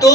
2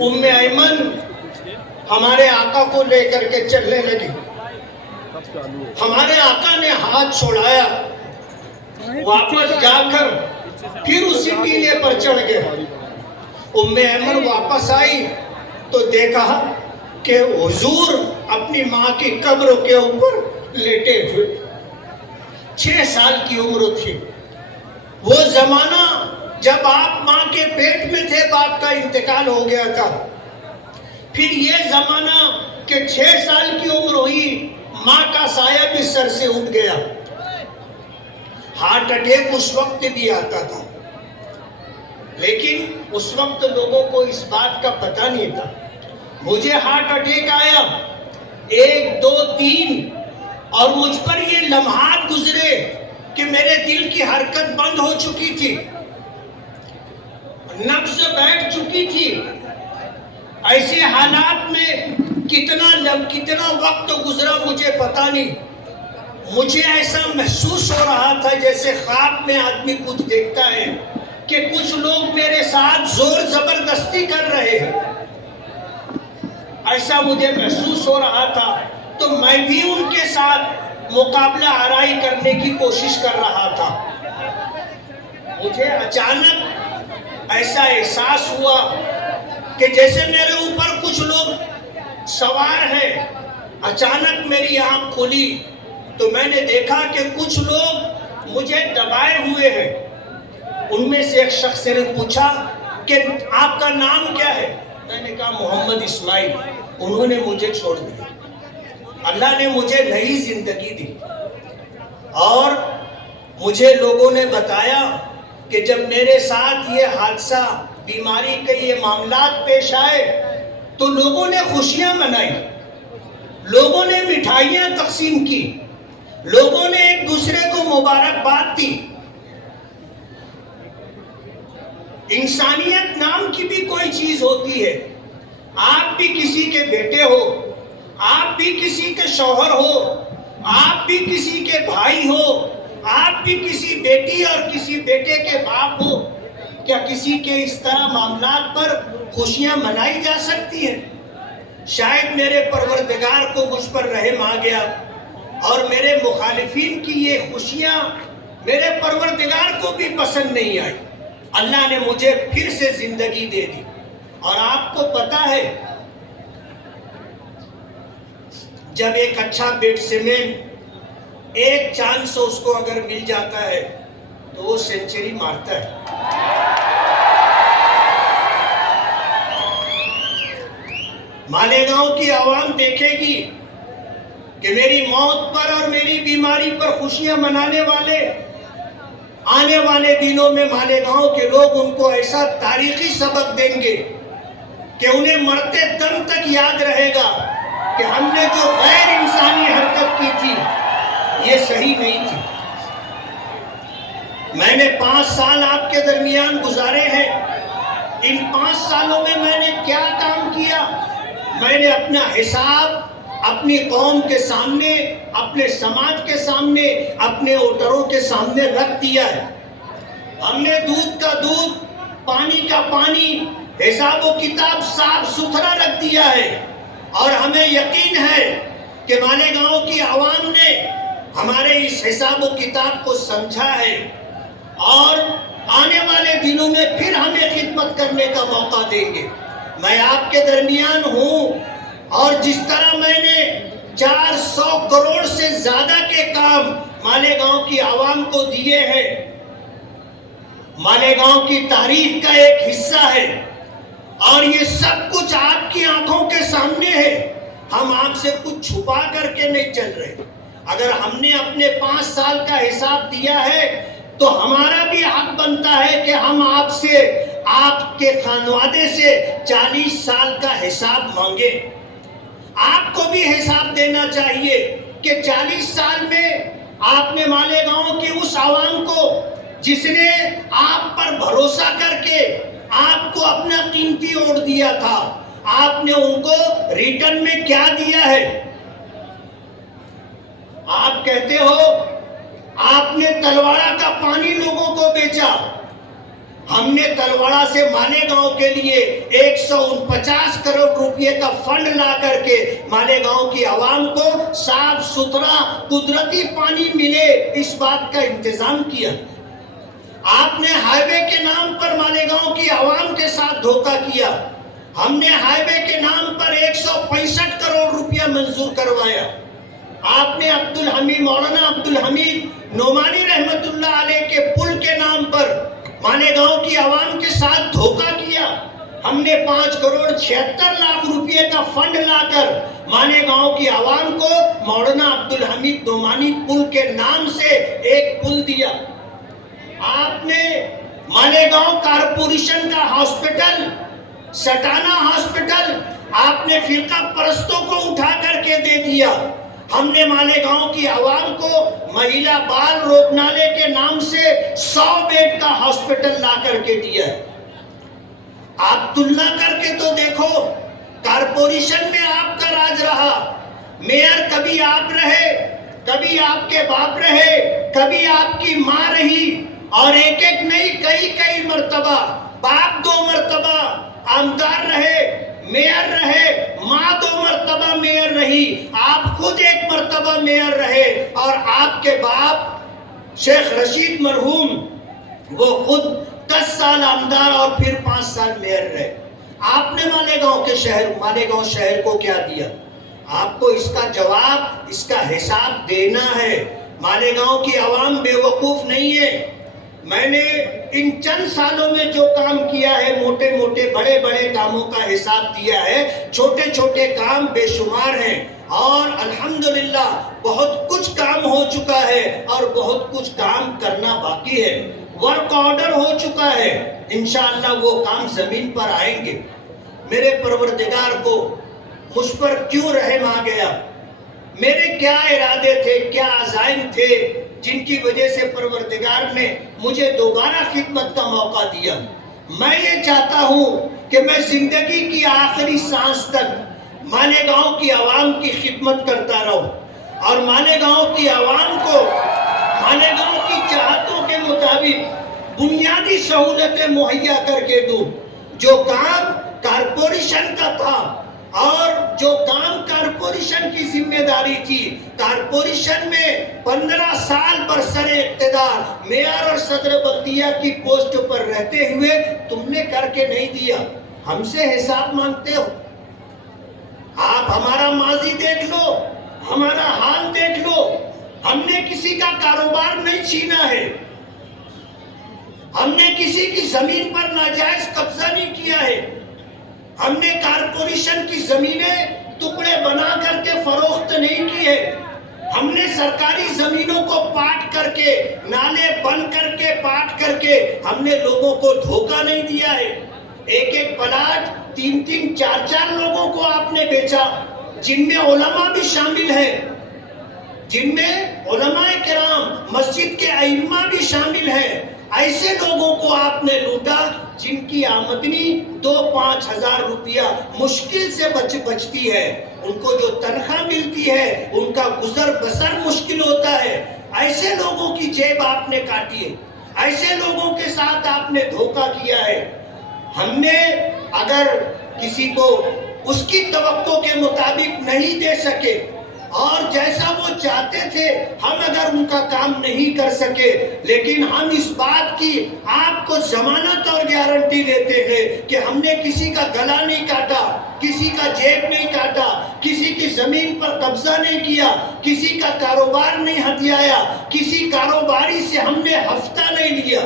ام ایمن ہمارے آقا کو لے کر کے چلنے لگی. ہمارے آقا نے ہاتھ چھوڑایا, واپس جا کر پھر اسی ٹیلے پر چڑھ گئے. ام ایمن واپس آئی تو دیکھا کہ حضور اپنی ماں کی قبر کے اوپر لیٹے ہوئے. 6 سال کی عمر تھی. وہ زمانہ جب آپ ماں کے پیٹ میں تھے, باپ کا انتقال ہو گیا تھا. پھر یہ زمانہ کہ 6 سال کی عمر ہوئی, ماں کا سایہ بھی سر سے اٹھ گیا. ہارٹ اٹیک اس وقت بھی آتا تھا, لیکن اس وقت لوگوں کو اس بات کا پتہ نہیں تھا. مجھے ہارٹ اٹیک آیا 1 2 3, اور مجھ پر یہ لمحات گزرے کہ میرے دل کی حرکت بند ہو چکی تھی, نبض بیٹھ چکی تھی. ایسے حالات میں کتنا وقت گزرا مجھے پتا نہیں. مجھے ایسا محسوس ہو رہا تھا جیسے خواب میں آدمی کچھ دیکھتا ہے کہ کچھ لوگ میرے ساتھ زور زبردستی کر رہے ہیں. ایسا مجھے محسوس ہو رہا تھا, تو میں بھی ان کے ساتھ مقابلہ آرائی کرنے کی کوشش کر رہا تھا. مجھے اچانک ایسا احساس ہوا کہ جیسے میرے اوپر کچھ لوگ سوار ہیں. اچانک میری آنکھ کھلی تو میں نے دیکھا کہ کچھ لوگ مجھے دبائے ہوئے ہیں. ان میں سے ایک شخص نے پوچھا کہ آپ کا نام کیا ہے؟ میں نے کہا محمد اسماعیل. انہوں نے مجھے چھوڑ دیا. اللہ نے مجھے نئی زندگی دی, اور مجھے لوگوں نے بتایا کہ جب میرے ساتھ یہ حادثہ, بیماری کے یہ معاملات پیش آئے تو لوگوں نے خوشیاں منائی, لوگوں نے مٹھائیاں تقسیم کی, لوگوں نے ایک دوسرے کو مبارکباد دی. انسانیت نام کی بھی کوئی چیز ہوتی ہے. آپ بھی کسی کے بیٹے ہو, آپ بھی کسی کے شوہر ہو, آپ بھی کسی کے بھائی ہو, آپ بھی کسی بیٹی اور کسی بیٹے کے باپ ہو. کیا کسی کے اس طرح معاملات پر خوشیاں منائی جا سکتی ہیں؟ شاید میرے پروردگار کو مجھ پر رحم آ گیا, اور میرے مخالفین کی یہ خوشیاں میرے پروردگار کو بھی پسند نہیں آئی. اللہ نے مجھے پھر سے زندگی دے دی. اور آپ کو پتا ہے, جب ایک اچھا بیٹسمین ایک چانس اس کو اگر مل جاتا ہے تو وہ سینچری مارتا ہے. مالیگاؤں کی عوام دیکھے گی کہ میری موت پر اور میری بیماری پر خوشیاں منانے والے, آنے والے دنوں میں مالیگاؤں کے لوگ ان کو ایسا تاریخی سبق دیں گے کہ انہیں مرتے دم تک یاد رہے گا کہ ہم نے جو غیر انسانی حرکت کی تھی یہ صحیح نہیں تھی. میں نے 5 سال آپ کے درمیان گزارے ہیں. ان 5 سالوں میں نے کیا کام کیا؟ میں نے اپنا حساب اپنی قوم کے سامنے, اپنے سماج کے سامنے, اپنے ووٹروں کے سامنے رکھ دیا ہے. ہم نے دودھ کا دودھ, پانی کا پانی, حساب و کتاب صاف ستھرا رکھ دیا ہے. اور ہمیں یقین ہے کہ مالیگاؤں کی عوام نے ہمارے اس حساب و کتاب کو سمجھا ہے, اور آنے والے دنوں میں پھر ہمیں خدمت کرنے کا موقع دیں گے. میں آپ کے درمیان ہوں, اور جس طرح میں نے 400 کروڑ سے زیادہ کے کام مالیگاؤں کی عوام کو دیے ہیں, مالیگاؤں کی تاریخ کا ایک حصہ ہے, اور یہ سب کچھ آپ کی آنکھوں کے سامنے ہے. ہم آپ سے کچھ چھپا کر کے نہیں چل رہے. اگر ہم نے اپنے 5 سال کا حساب دیا ہے تو ہمارا بھی حق بنتا ہے کہ ہم آپ سے, آپ کے خانوادے سے 40 سال کا حساب مانگیں. آپ کو بھی حساب دینا چاہیے کہ 40 سال میں آپ نے مالیگاؤں کی اس عوام کو جس نے آپ پر بھروسہ کر کے آپ کو اپنا قیمتی ووٹ دیا تھا, آپ نے ان کو ریٹرن میں کیا دیا ہے؟ آپ کہتے ہو آپ نے تلواڑہ کا پانی لوگوں کو بیچا. ہم نے تلواڑا سے مالیگاؤں کے لیے 149 کروڑ روپے کا فنڈ لا کر کے مالیگاؤں کی عوام کو صاف ستھرا قدرتی پانی ملے اس بات کا انتظام کیا. آپ نے ہائی وے کے نام پر مالیگاؤں کی عوام کے ساتھ دھوکہ کیا. ہم نے ہائی وے کے نام پر 165 کروڑ روپیہ منظور کروایا. آپ نے مولانا عبدالحمید نعمانی رحمت اللہ علیہ کے پل کے نام پر مالیگاؤں کی عوام کے ساتھ دھوکہ کیا. ہم نے 5 کروڑ 76 لاکھ روپے کا فنڈ لا کر مالیگاؤں کی عوام کو مولانا عبدالحمید نعمانی پل کے نام سے ایک پل دیا. آپ نے مالیگاؤں کارپوریشن کا ہاسپٹل سٹانہ ہاسپٹل آپ نے فرقہ پرستوں کو اٹھا کر کے دے دیا. ہم نے مالیگاؤں کی عوام کو مہیلا بال روکنالے کے نام سے 100 بیڈ کا ہاسپٹل لا کر کے دیا. آپ تلنا کر کے تو دیکھو, کارپوریشن میں آپ کا راج رہا, میئر کبھی آپ رہے, کبھی آپ کے باپ رہے, کبھی آپ کی ماں رہی, اور ایک نہیں کئی مرتبہ باپ 2 مرتبہ آمدار رہے, میئر رہے, ماں 2 مرتبہ میئر رہی, آپ خود 1 مرتبہ میئر رہے, اور آپ کے باپ شیخ رشید مرحوم وہ خود 10 سال آمدار اور پھر 5 سال میئر رہے. آپ نے مالیگاؤں شہر کو کیا دیا؟ آپ کو اس کا جواب, اس کا حساب دینا ہے. مالیگاؤں کی عوام بے وقوف نہیں ہے. میں نے ان چند سالوں میں جو کام کیا ہے, موٹے بڑے کاموں کا حساب دیا ہے. چھوٹے کام بے شمار ہیں, اور الحمدللہ بہت کچھ کام ہو چکا ہے اور بہت کچھ کام کرنا باقی ہے. ورک آرڈر ہو چکا ہے, انشاءاللہ وہ کام زمین پر آئیں گے. میرے پروردگار کو مجھ پر کیوں رحم آ گیا؟ میرے کیا ارادے تھے, کیا عزائم تھے جن کی وجہ سے پروردگار نے مجھے دوبارہ خدمت کا موقع دیا؟ میں یہ چاہتا ہوں کہ میں زندگی کی آخری سانس تک مالیگاؤں کی عوام کی خدمت کرتا رہوں, اور مالیگاؤں کی عوام کو مالیگاؤں کی چاہتوں کے مطابق بنیادی سہولتیں مہیا کر کے دوں. جو کام کارپوریشن کا تھا اور جو کام کارپوریشن کی ذمہ داری تھی, کارپوریشن میں 15 سال برسر اقتدار میئر اور صدر بلدیہ کی پوسٹ پر رہتے ہوئے تم نے کر کے نہیں دیا. ہم سے حساب مانگتے ہو. آپ ہمارا ماضی دیکھ لو, ہمارا حال دیکھ لو. ہم نے کسی کا کاروبار نہیں چھینا ہے, ہم نے کسی کی زمین پر ناجائز قبضہ نہیں کیا ہے, ہم نے کارپوریشن کی زمینیں ٹکڑے بنا کر کے فروخت نہیں کی ہے, ہم نے سرکاری زمینوں کو پاٹ کر کے, نالے بند کر کے, پاٹ کر کے ہم نے لوگوں کو دھوکہ نہیں دیا ہے. ایک پلاٹ 3 4 لوگوں کو آپ نے بیچا, جن میں علماء بھی شامل ہیں, جن میں علماء کرام مسجد کے ائمہ بھی شامل ہیں. ایسے لوگوں کو آپ نے لوٹا جن کی آمدنی 2-5 ہزار روپیہ مشکل سے بچتی ہے. ان کو جو تنخواہ ملتی ہے ان کا گزر بسر مشکل ہوتا ہے. ایسے لوگوں کی جیب آپ نے کاٹی ہے, ایسے لوگوں کے ساتھ آپ نے دھوکہ کیا ہے. ہم نے اگر کسی کو اس کی توقع کے مطابق نہیں دے سکے اور جیسا وہ چاہتے تھے ہم اگر ان کا کام نہیں کر سکے, لیکن ہم اس بات کی آپ کو ضمانت اور گارنٹی دیتے ہیں کہ ہم نے کسی کا گلا نہیں کاٹا, کسی کا جیب نہیں کاٹا, کسی کی زمین پر قبضہ نہیں کیا, کسی کا کاروبار نہیں ہتھیایا, کسی کاروباری سے ہم نے ہفتہ نہیں لیا.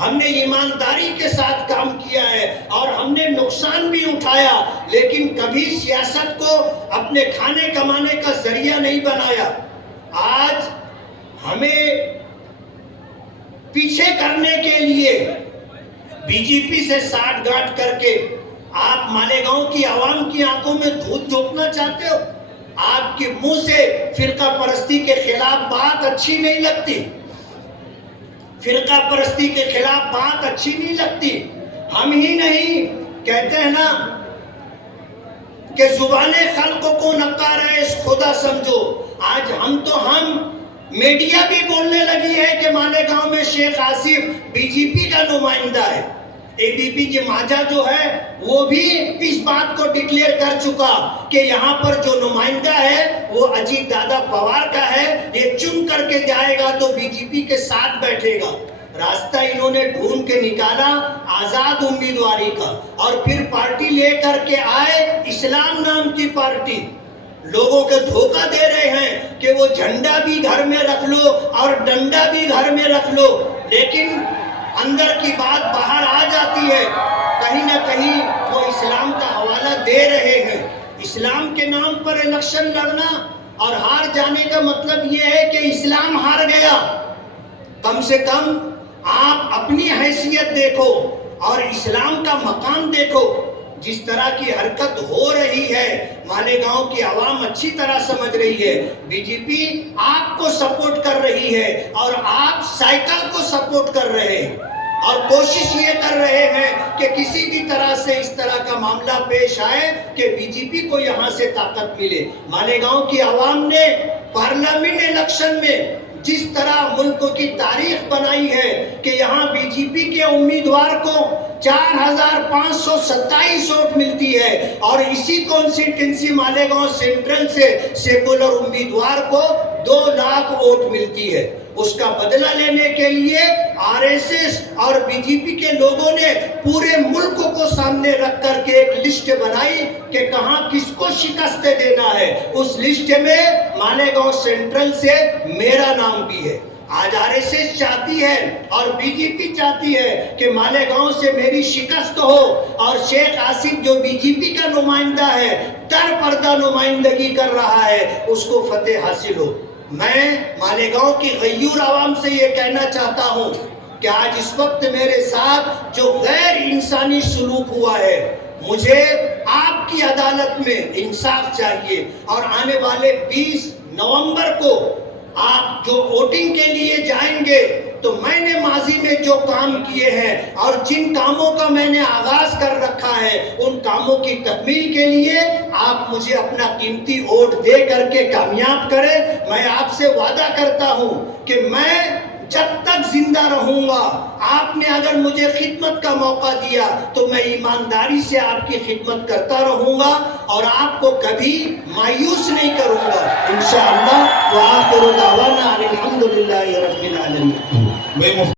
ہم نے ایمانداری کے ساتھ کام کیا ہے اور ہم نے نقصان بھی اٹھایا, لیکن کبھی سیاست کو اپنے کھانے کمانے کا ذریعہ نہیں بنایا. آج ہمیں پیچھے کرنے کے لیے بی جے پی سے ساٹھ گانٹھ کر کے آپ مالیگاؤں کی عوام کی آنکھوں میں دھوت جھونکنا چاہتے ہو. آپ کے منہ سے فرقہ پرستی کے خلاف بات اچھی نہیں لگتی, فرقہ پرستی کے خلاف بات اچھی نہیں لگتی. ہم ہی نہیں کہتے ہیں نا کہ زبان خلق کو نکار ہے اس خدا سمجھو. آج ہم میڈیا بھی بولنے لگی ہے کہ مالیگاؤں میں شیخ آصف بی جے پی کا نمائندہ ہے. اے بی پی جی ماجا جو ہے وہ بھی اس بات کو ڈکلیئر کر چکا کہ یہاں پر جو نمائندہ ہے وہ اجیت دادا پوار کا ہے, یہ چن کر کے جائے گا تو بی جے پی کے ساتھ بیٹھے گا. راستہ انہوں نے ڈھونڈ کے نکالا آزاد امیدواری کا, اور پھر پارٹی لے کر کے آئے اسلام نام کی پارٹی. لوگوں کو دھوکہ دے رہے ہیں کہ وہ جھنڈا بھی گھر میں رکھ لو اور ڈنڈا بھی گھر میں رکھ لو, لیکن اندر کی بات باہر آ جاتی ہے. کہیں نہ کہیں وہ اسلام کا حوالہ دے رہے ہیں. اسلام کے نام پر الیکشن لڑنا اور ہار جانے کا مطلب یہ ہے کہ اسلام ہار گیا. کم سے کم آپ اپنی حیثیت دیکھو اور اسلام کا مقام دیکھو. جس طرح کی حرکت ہو رہی ہے مالیگاؤں کی عوام اچھی طرح سمجھ رہی ہے. بی جے پی آپ کو سپورٹ کر رہی ہے اور آپ سائیکل کو سپورٹ کر رہے ہیں, اور کوشش یہ کر رہے ہیں کہ کسی بھی طرح سے اس طرح کا معاملہ پیش آئے کہ بی جے پی کو یہاں سے طاقت ملے. مالیگاؤں کی عوام نے پارلیمنٹ الیکشن میں جس طرح ملک کی تاریخ بنائی ہے کہ یہاں بی جے پی کے امیدوار کو 4527 ووٹ ملتی ہے, اور اسی کانسٹیٹوئنسی مالیگاؤں سینٹرل سے سیکولر امیدوار کو 2 لاکھ ووٹ ملتی ہے. اس کا بدلہ لینے کے لیے آر ایس ایس اور بی جے پی کے لوگوں نے پورے ملک کو سامنے رکھ کر کے ایک لسٹ بنائی کہ کہاں کس کو شکست دینا ہے. اس لسٹ میں مالیگاؤں سینٹرل سے میرا نام بھی ہے. آج آر ایس ایس چاہتی ہے اور بی جے پی چاہتی ہے کہ مالیگاؤں سے میری شکست ہو, اور شیخ آصف جو بی جے پی کا نمائندہ ہے, در پردہ نمائندگی کر رہا ہے, اس کو فتح حاصل ہو. میں مالیگاؤں کی غیور عوام سے یہ کہنا چاہتا ہوں کہ آج اس وقت میرے ساتھ جو غیر انسانی سلوک ہوا ہے, مجھے آپ کی عدالت میں انصاف چاہیے. اور آنے والے 20 نومبر کو آپ جو ووٹنگ کے لیے جائیں گے تو میں نے ماضی میں جو کام کیے ہیں اور جن کاموں کا میں نے آغاز کر رکھا ہے ان کاموں کی تکمیل کے لیے آپ مجھے اپنا قیمتی ووٹ دے کر کے کامیاب کریں. میں آپ سے وعدہ کرتا ہوں کہ میں جب تک زندہ رہوں گا, آپ نے اگر مجھے خدمت کا موقع دیا تو میں ایمانداری سے آپ کی خدمت کرتا رہوں گا اور آپ کو کبھی مایوس نہیں کروں گا انشاءاللہ. وآخر دعوانا الحمدللہ رب العالمین.